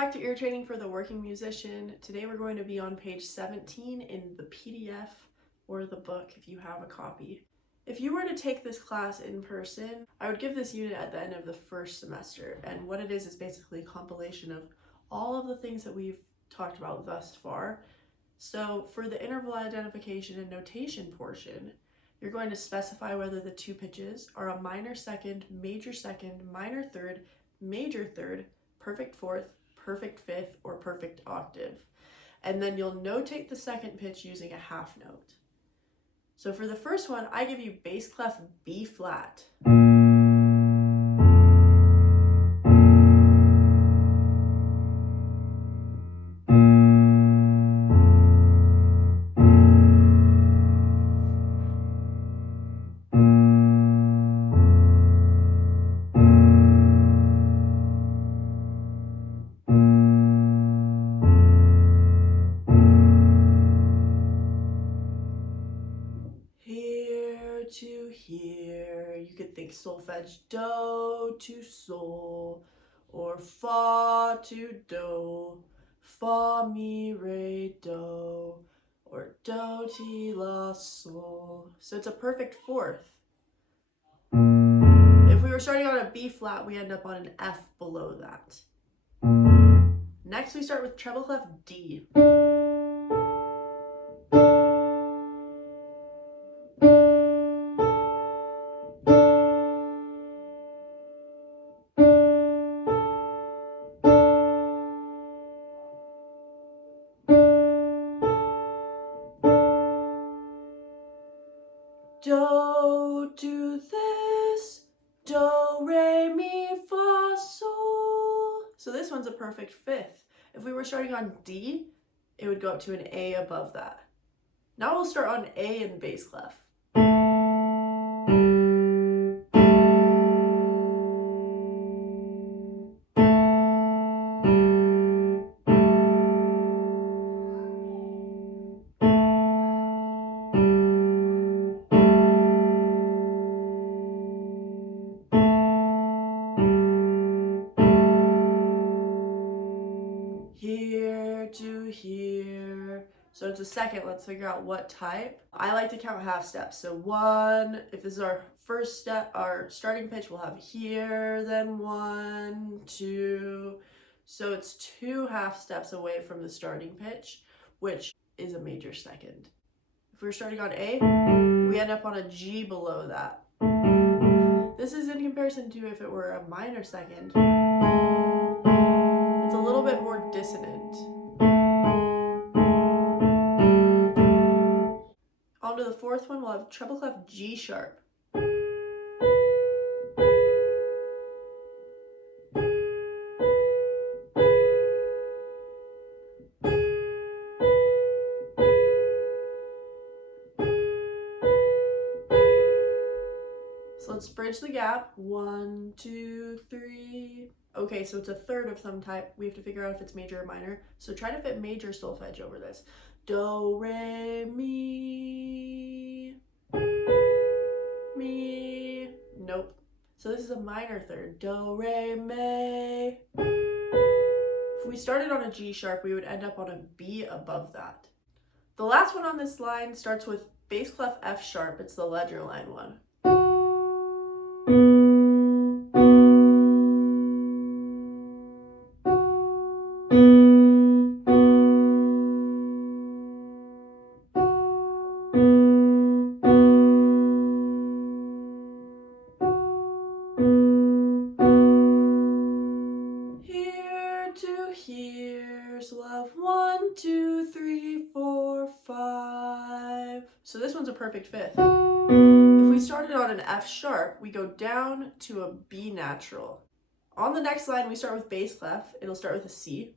back to ear training for the working musician. Today we're going to be on page 17 in the PDF or the book if you have a copy. If you were to take this class in person, I would give this unit at the end of the first semester. And what it is basically a compilation of all of the things that we've talked about thus far. So for the interval identification and notation portion, you're going to specify whether the two pitches are a minor second, minor third, major third, perfect fourth, perfect fifth, or perfect octave. And then you'll notate the second pitch using a half note. So for the first one, I give you bass clef B flat. Here to here, you could think solfege do to sol, or fa to do, fa mi re do, or do ti la sol. So it's a perfect fourth. If we were starting on a B flat, we end up on an F below that. Next we start with treble clef D. Do to this, do, re, mi, fa, sol. So this one's a perfect fifth. If we were starting on D, it would go up to an A above that. Now we'll start on A in bass clef. Here to here. So it's a second. Let's figure out what type. I like to count half steps. So one, if this is our first step, our starting pitch, we'll have here, then 1, 2. So it's 2 half steps away from the starting pitch, which is a major second. If we're starting on A, we end up on a G below that. This is in comparison to if it were a minor second. It's a little bit more dissonant. On to the fourth one, we'll have treble clef G sharp. So let's bridge the gap. 1, 2, 3. Okay, so it's a third of some type. We have to figure out if it's major or minor. So try to fit major solfege over this. Do, re, mi, mi. Nope. So this is a minor third. Do, re, mi. If we started on a G sharp, we would end up on a B above that. The last one on this line starts with bass clef F sharp. It's the ledger line one. Here, so we'll have 1, 2, 3, 4, 5. So this one's a perfect fifth. If we started on an F sharp, we go down to a B natural. On the next line, we start with bass clef. It'll start with a C.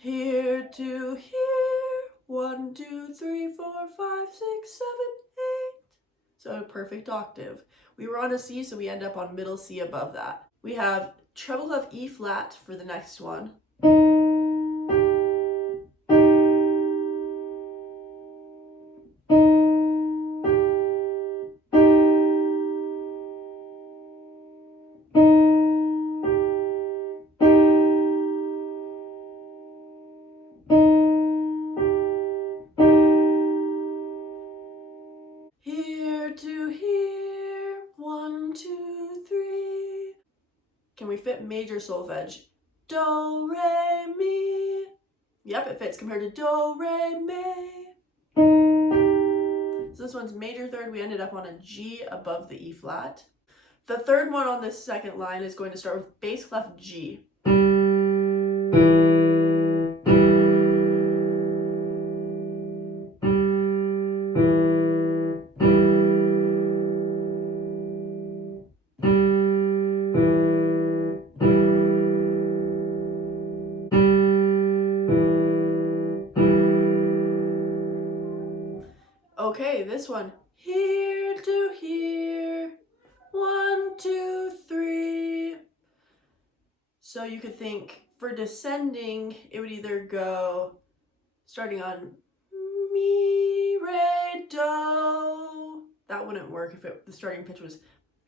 Here to here, 1, 2, 3, 4, 5, 6, 7, so a perfect octave. We were on a C, so we end up on middle C above that. We have treble clef E flat for the next one. Here to here, 1, 2, 3. Can we fit major solfege? Do, re, mi. Yep, it fits compared to do, re, mi. So this one's major third. We ended up on a G above the E flat. The third one on this second line is going to start with bass clef G. Okay, this one. Here to here, 1, 2, 3. So you could think for descending, it would either go starting on mi, re, do. That wouldn't work if the starting pitch was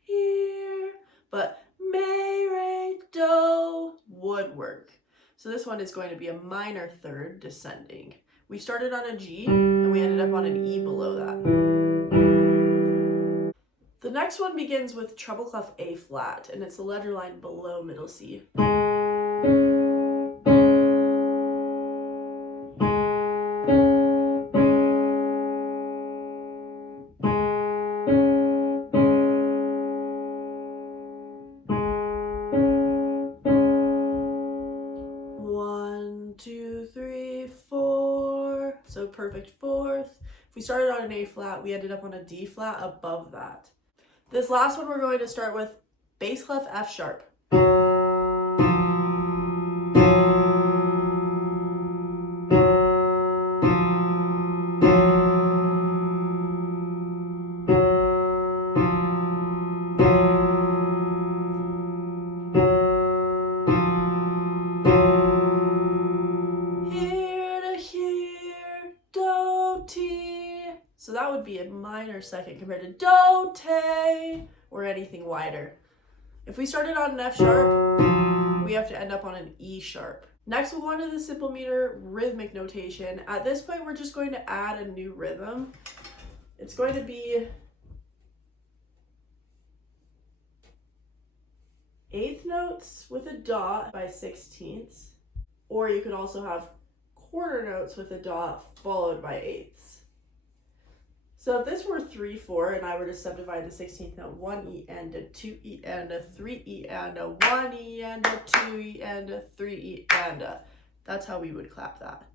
here, but mi, re, do would work. So this one is going to be a minor third descending. We started on a G and we ended up on an E below that. The next one begins with treble clef A flat, and it's the ledger line below middle C. 1, 2, 3, 4. So perfect fourth. If we started on an A flat, we ended up on a D flat above that. This last one we're going to start with bass clef F sharp. 'Here to here, do, ti.' So that would be a minor second compared to do, te, or anything wider. If we started on an F sharp, we have to end up on an E sharp. Next, we'll go on to the simple meter rhythmic notation. At this point, we're just going to add a new rhythm. It's going to be eighth notes with a dot by 16ths, or you could also have quarter notes with a dot followed by eighths. So if this were 3/4 and I were to subdivide the 16th note, 1 E and a 2 E and a 3 E and a 1 E and a 2 E and a 3 E and a, that's how we would clap that.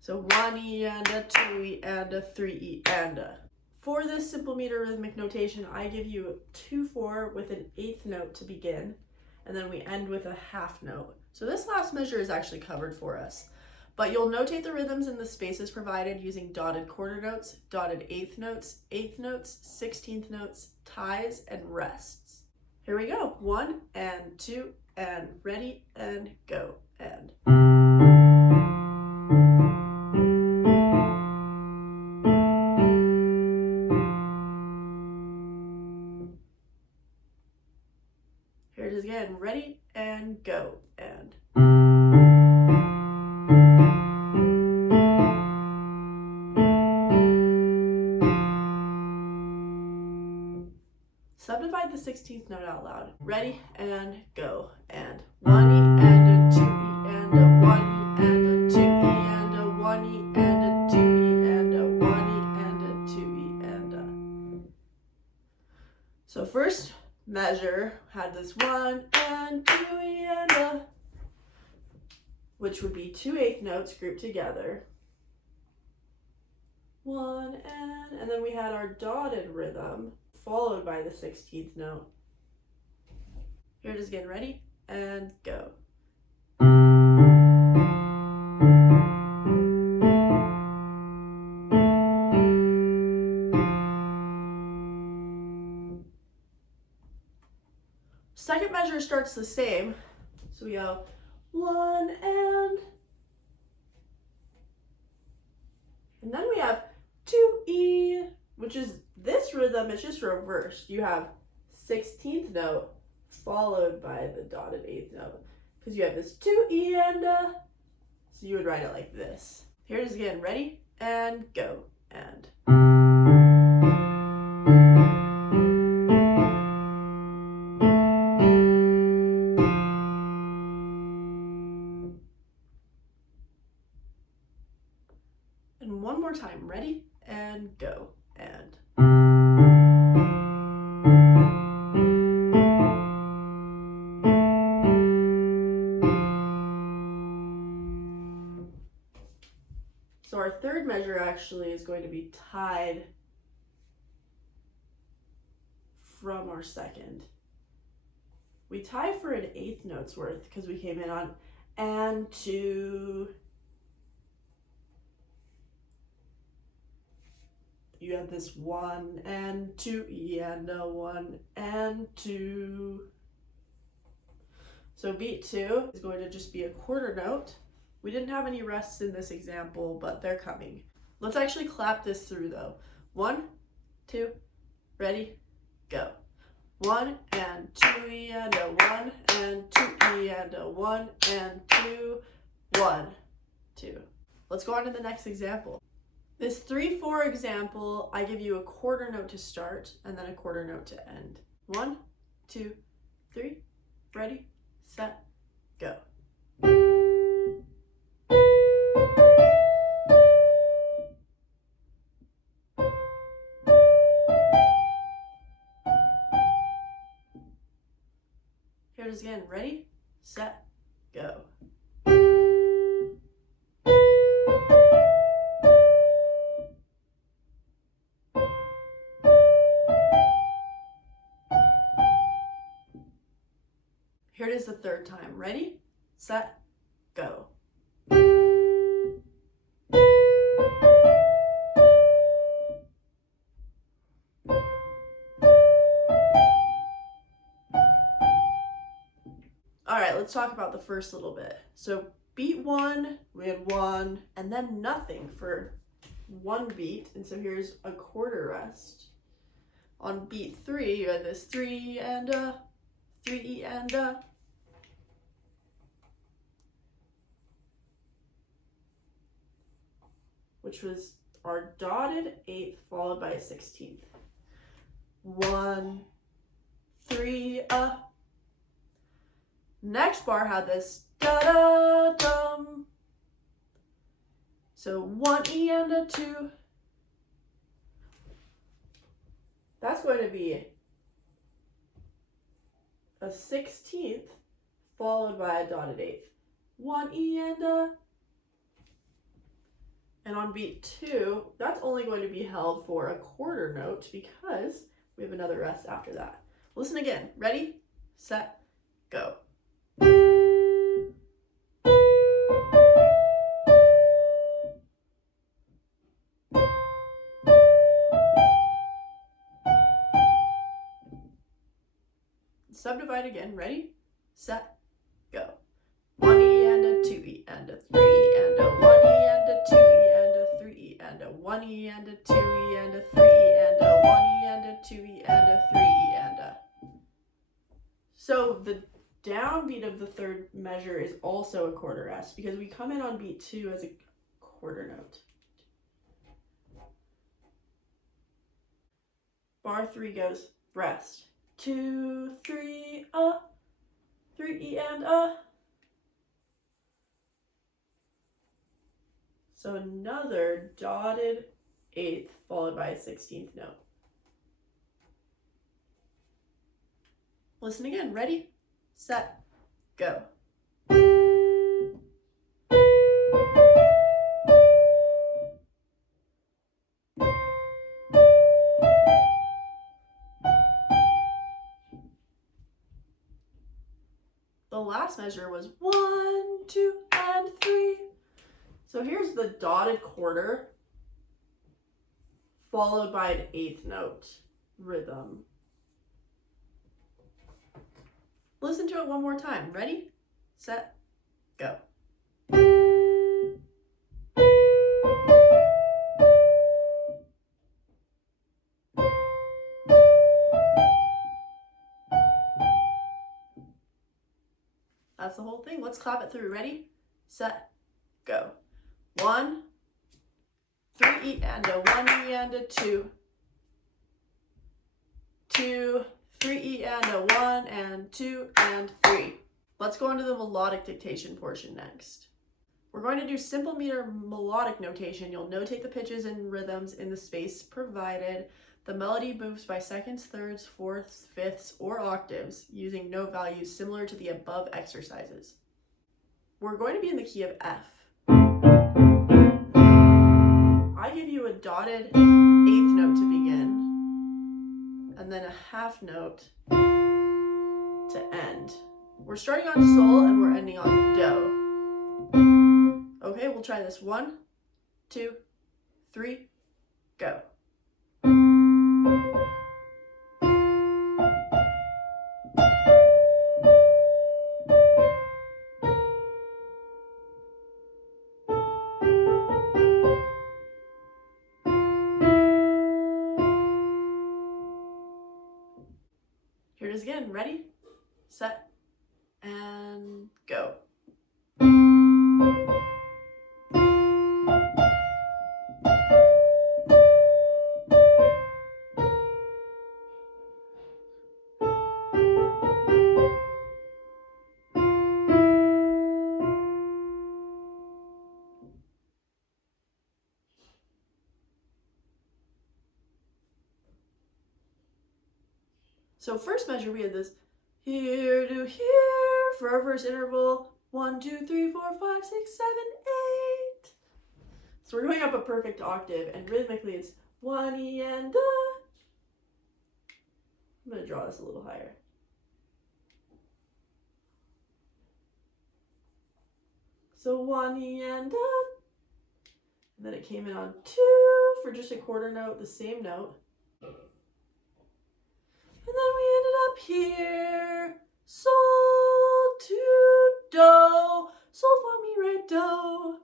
So 1 E and a 2 E and a 3 E and a. For this simple meter rhythmic notation, I give you 2/4 with an eighth note to begin, and then we end with a half note. So this last measure is actually covered for us. But you'll notate the rhythms in the spaces provided using dotted quarter notes, dotted eighth notes, 16th notes, ties, and rests. Here we go. 1 and 2 and ready and go and. Here it is again. Ready and go and. Subdivide the 16th note out loud. Ready and go and 1 E and a 2 E and a 1 E and a 2 E and a 1 E and a 2 E and a 1 E and a 2 E and a. So first measure had this 1 and 2 E and a, which would be 2 eighth notes grouped together. 1 and then we had our dotted rhythm, followed by the 16th note. Here it is again, ready and go. measure starts the same. So we go 1 and then we have 2E, which is this rhythm, it's just reversed. You have 16th note followed by the dotted 8th note, because you have this 2E and so you would write it like this. Here it is again. Ready? And go. And. And one more time. Ready? And go. And. So our third measure actually is going to be tied from our second. We tie for an 1/8 note's worth because we came in on and 2. You have this 1 and 2E and a 1 and 2. So beat 2 is going to just be a quarter note. We didn't have any rests in this example, but they're coming. Let's actually clap this through though. 1, 2, ready, go. 1 and 2E and a 1 and 2E and a 1 and 2, 1, 2. Let's go on to the next example. This 3/4 example, I give you a quarter note to start and then a quarter note to end. 1, 2, 3, ready, set, go. Here it is again. Ready, set, go. Here it is the third time. Ready, set, go. All right, let's talk about the first little bit. So beat 1, we had 1, and then nothing for 1 beat. And so here's a quarter rest. On beat 3, you had this 3 and a, 3E and a. Which was our dotted 8th followed by a 16th. 1, 3, Next bar had this da-da-dum. So 1E and a 2. That's going to be a 16th followed by a dotted 8th. 1E and a. And on beat 2, that's only going to be held for a quarter note because we have another rest after that. Listen again. Ready, set, go. Subdivide again. Ready, set, go. 1E and a 2E and a 3E and a 1E and a 2E and a 3E and a 1E and a 2E and a 3E and a 1E and a 2E and a 3E and a. So the downbeat of the third measure is also a quarter rest because we come in on beat 2 as a quarter note. Bar 3 goes rest. 2, 3, 3E and a. So another dotted 8th followed by a 16th note. Listen again. Ready, set, go. The last measure was 1, 2, and 3. So here's the dotted quarter followed by an 8th note rhythm. Listen to it one more time. Ready, set, go. That's the whole thing. Let's clap it through. Ready, set, go. 1, 3 E and a 1 E and a 2. 2, 3 E and a 1 and 2 and 3. Let's go into the melodic dictation portion next. We're going to do simple meter melodic notation. You'll notate the pitches and rhythms in the space provided. The melody moves by seconds, thirds, fourths, fifths, or octaves using note values similar to the above exercises. We're going to be in the key of F. I give you a dotted eighth note to begin, and then a half note to end. We're starting on sol and we're ending on do. Okay, we'll try this. 1, 2, 3, go. Here it is again. Ready, set, and go. So first measure, we had this here to here for our first interval. 1, 2, 3, 4, 5, 6, 7, 8. So we're going up a perfect octave, and rhythmically it's 1 E and da. I'm going to draw this a little higher. So 1 E and da. And then it came in on 2 for just a quarter note, the same note. And then we ended up here, sol, to, do, sol, fa, mi, re, do.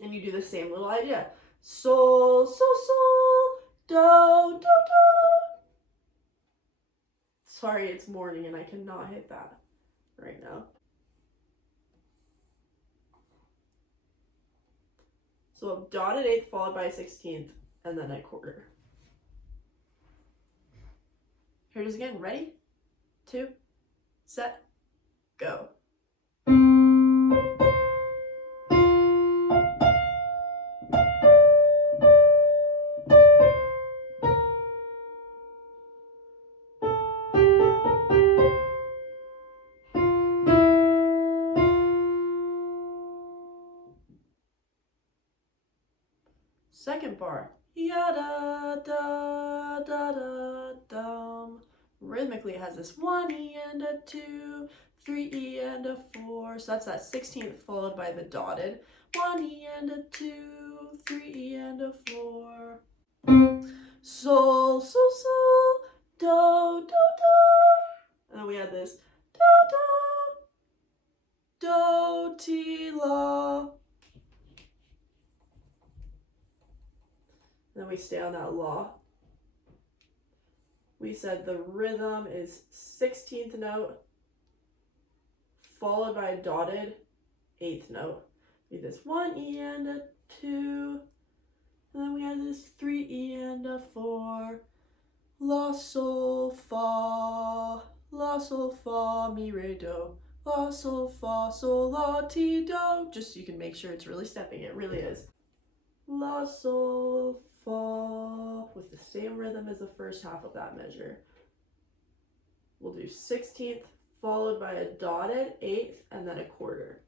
And you do the same little idea. Sol, sol, sol, do, do, do. Sorry, it's morning and I cannot hit that right now. So a dotted eighth followed by a 16th and then a quarter. Here it is again. Ready, 2, set, go. Second bar, ya-da, da, da, da, dum. Rhythmically, it has this 1 E and a 2, 3 E and a 4. So that's that 16th followed by the dotted. 1 E and a 2, 3 E and a 4. Sol, sol, sol, do, do, do. And then we had this do, do, do, ti, la. Then we stay on that la. We said the rhythm is 16th note followed by a dotted 8th note. We had this 1 E and a 2, and then we had this 3 E and a 4. La, sol, fa, mi, re, do. La, sol, fa, sol, la, ti, do. Just so you can make sure it's really stepping. It really is. La, sol, fa, with the same rhythm as the first half of that measure. We'll do 16th followed by a dotted 8th and then a quarter.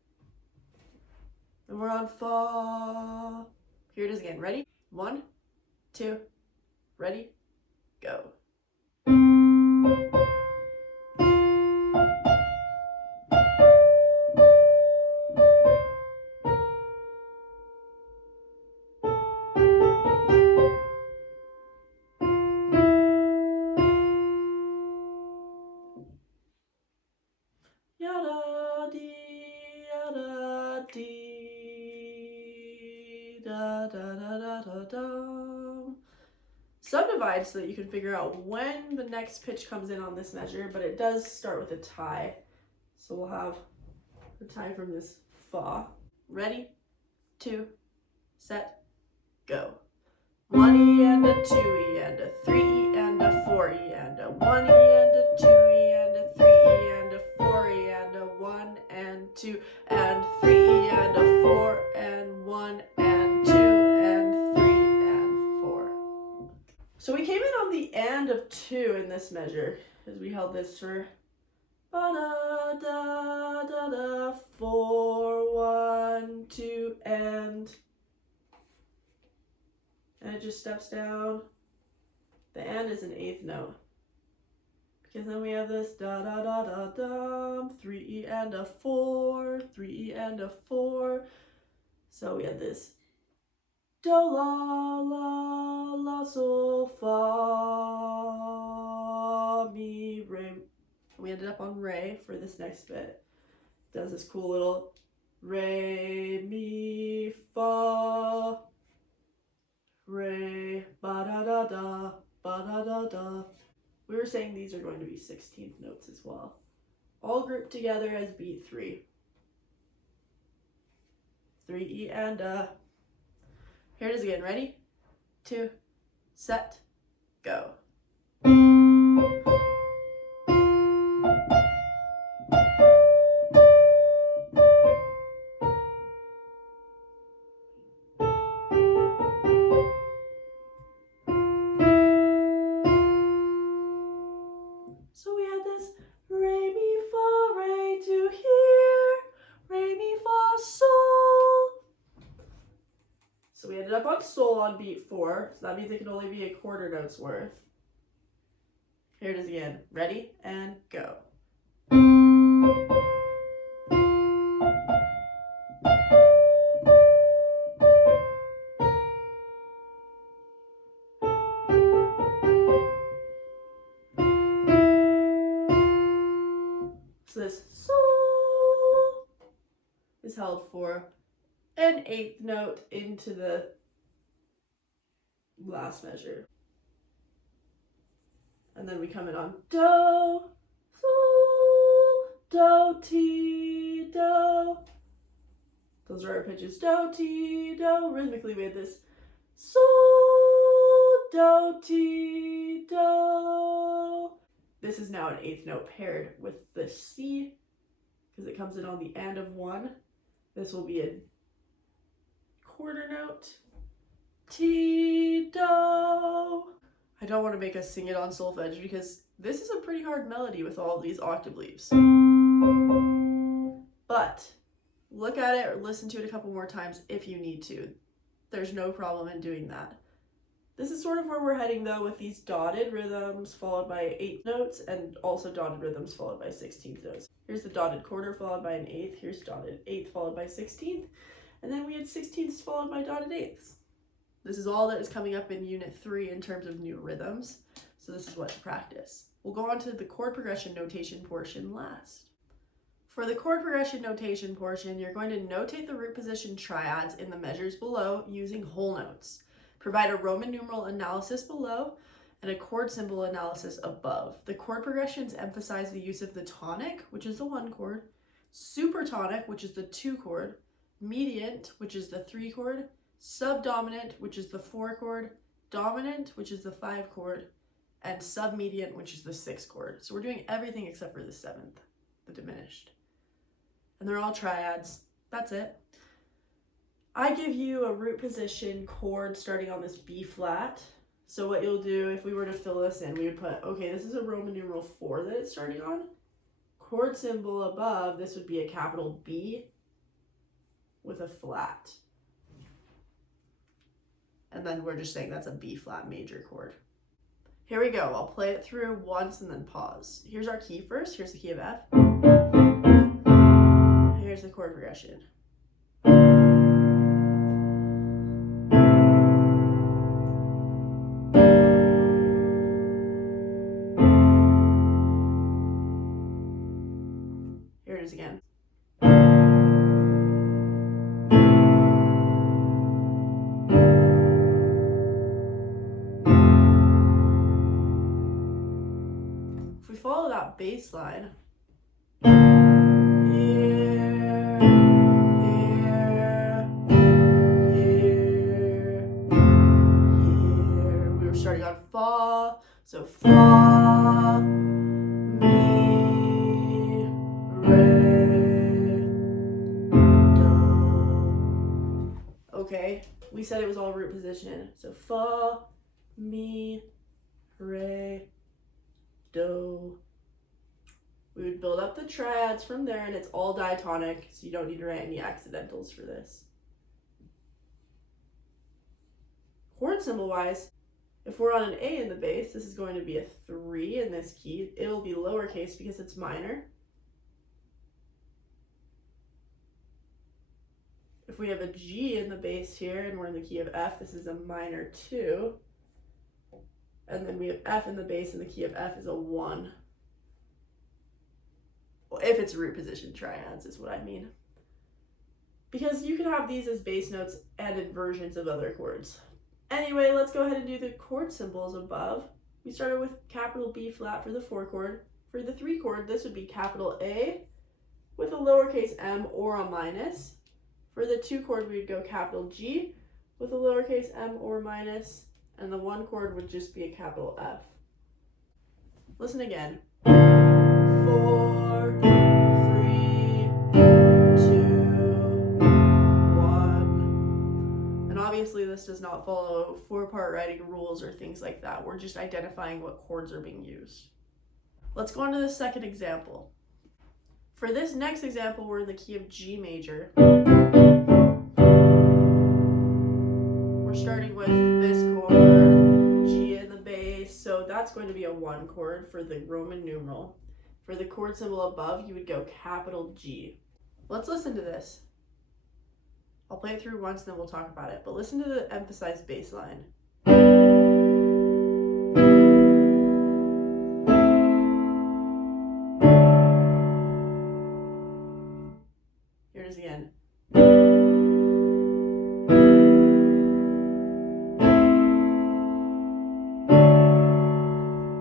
And we're on fa. Here it is again. Ready? 1, 2, ready, go. subdivide so that you can figure out when the next pitch comes in on this measure, but it does start with a tie. So we'll have a tie from this fa. Ready, 2, set, go. 1E and a 2E and a 3E and a 4E and a 1E and a 2E and a 3E and a 4E and a 1 and 2 and 3E and a 4 and 1 and 2 and 3 and 4. So we came in on the and of 2 in this measure, as we held this for ba da da da da 4 1 2 and it just steps down. The and is an eighth note, because then we have this da da da da da 3E and a 4 3E and a 4. So we have this do la la la sol fa mi re. We ended up on re for this next bit. It does this cool little re mi fa re ba da da da ba da da da. We were saying these are going to be 16th notes as well, all grouped together as beat 3. 3E and here it is again. Ready, 2, set, go. So we had this re mi fa re to here, re mi fa sol. So we ended up on sol on beat 4, so that means it can only be a quarter note's worth. Here it is again. Ready and go. So this sol is held for an eighth note into the last measure. And then we come in on do, sol, do, ti, do. Those are our pitches. Do, ti, do. Rhythmically we had this sol, do, ti, do. This is now an eighth note paired with the C, because it comes in on the and of 1. This will be a quarter note. Ti, do. I don't want to make us sing it on solfege because this is a pretty hard melody with all these octave leaves. But look at it or listen to it a couple more times if you need to. There's no problem in doing that. This is sort of where we're heading though, with these dotted rhythms followed by 8th notes and also dotted rhythms followed by 16th notes. Here's the dotted quarter followed by an 8th, here's dotted 8th followed by 16th, and then we had 16ths followed by dotted 8ths. This is all that is coming up in Unit 3 in terms of new rhythms, so this is what to practice. We'll go on to the chord progression notation portion last. For the chord progression notation portion, you're going to notate the root position triads in the measures below using whole notes. Provide a Roman numeral analysis below and a chord symbol analysis above. The chord progressions emphasize the use of the tonic, which is the 1 chord, supertonic, which is the 2 chord, mediant, which is the 3 chord, subdominant, which is the 4 chord, dominant, which is the 5 chord, and submediant, which is the 6 chord. So we're doing everything except for the 7th, the diminished. And they're all triads. That's it. I give you a root position chord starting on this B flat. So what you'll do, if we were to fill this in, we would put, okay, this is a Roman numeral 4 that it's starting on. Chord symbol above, this would be a capital B with a flat. And then we're just saying that's a B flat major chord. Here we go. I'll play it through once and then pause. Here's our key first. Here's the key of F. Here's the chord progression. Here it is again. that bass line. We were starting on fa, so fa, mi, re, do. Okay, we said it was all root position, so fa, mi, re, do. We would build up the triads from there, and it's all diatonic, so you don't need to write any accidentals for this. Chord symbol wise, if we're on an A in the bass, this is going to be a 3 in this key. It'll be lowercase because it's minor. If we have a G in the bass here and we're in the key of F, this is a minor 2. And then we have F in the bass and the key of F is a 1. Well, if it's root position triads is what I mean. Because you can have these as bass notes and inversions of other chords. Anyway, let's go ahead and do the chord symbols above. We started with capital B flat for the 4 chord. For the 3 chord, this would be capital A with a lowercase m or a minus. For the 2 chord, we'd go capital G with a lowercase m or minus, and the 1 chord would just be a capital F. Listen again. 4, 3, 2, 1. And obviously this does not follow 4-part writing rules or things like that. We're just identifying what chords are being used. Let's go on to the second example. For this next example, we're in the key of G major. We're starting with this chord, G in the bass, so that's going to be a 1 chord for the Roman numeral. For the chord symbol above, you would go capital G. Let's listen to this. I'll play it through once, then we'll talk about it, but listen to the emphasized bass line. Here it is again.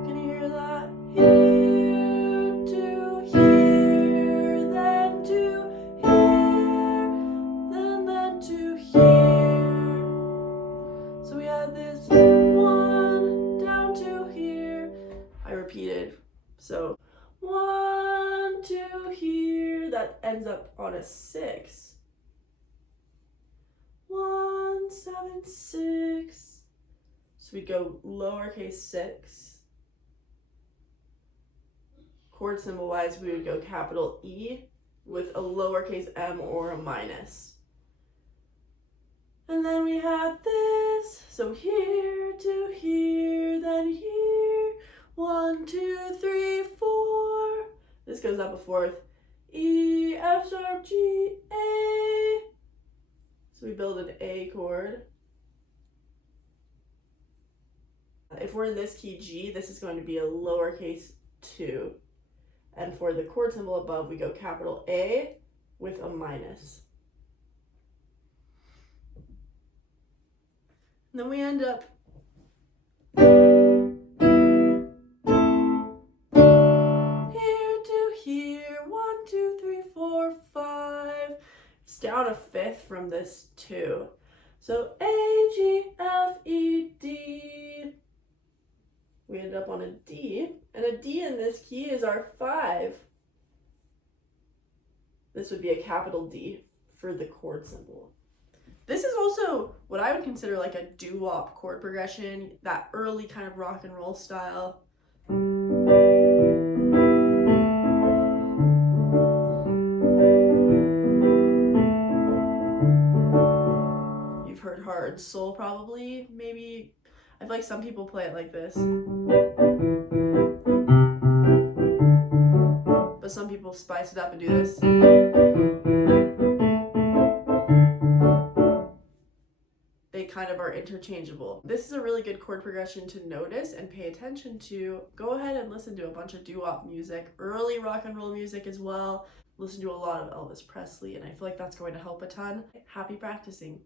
Can you hear that? Here to here, then to here, then to here. So we had this 1 down to here. I repeated. So 1 to here, that ends up on a 6. 1, 7, 6. So we go lowercase 6. Chord symbol wise, we would go capital E with a lowercase m or a minus. And then we had this. So here to here, then here. 1, 2, 3, 4. This goes up a 4th. E, F sharp, G, A. So we build an A chord. If we're in this key G, this is going to be a lowercase 2. And for the chord symbol above, we go capital A with a minus. And then we end up here to here, 1, 2, 3, 4, 5. It's down a 5th from this 2. So A, G, F, E, D. We end up on a D, and a D in this key is our 5. This would be a capital D for the chord symbol. This is also what I would consider like a doo-wop chord progression, that early kind of rock and roll style. You've heard hard soul probably, maybe. I feel like some people play it like this. But some people spice it up and do this. They kind of are interchangeable. This is a really good chord progression to notice and pay attention to. Go ahead and listen to a bunch of doo-wop music, early rock and roll music as well. Listen to a lot of Elvis Presley, and I feel like that's going to help a ton. Happy practicing.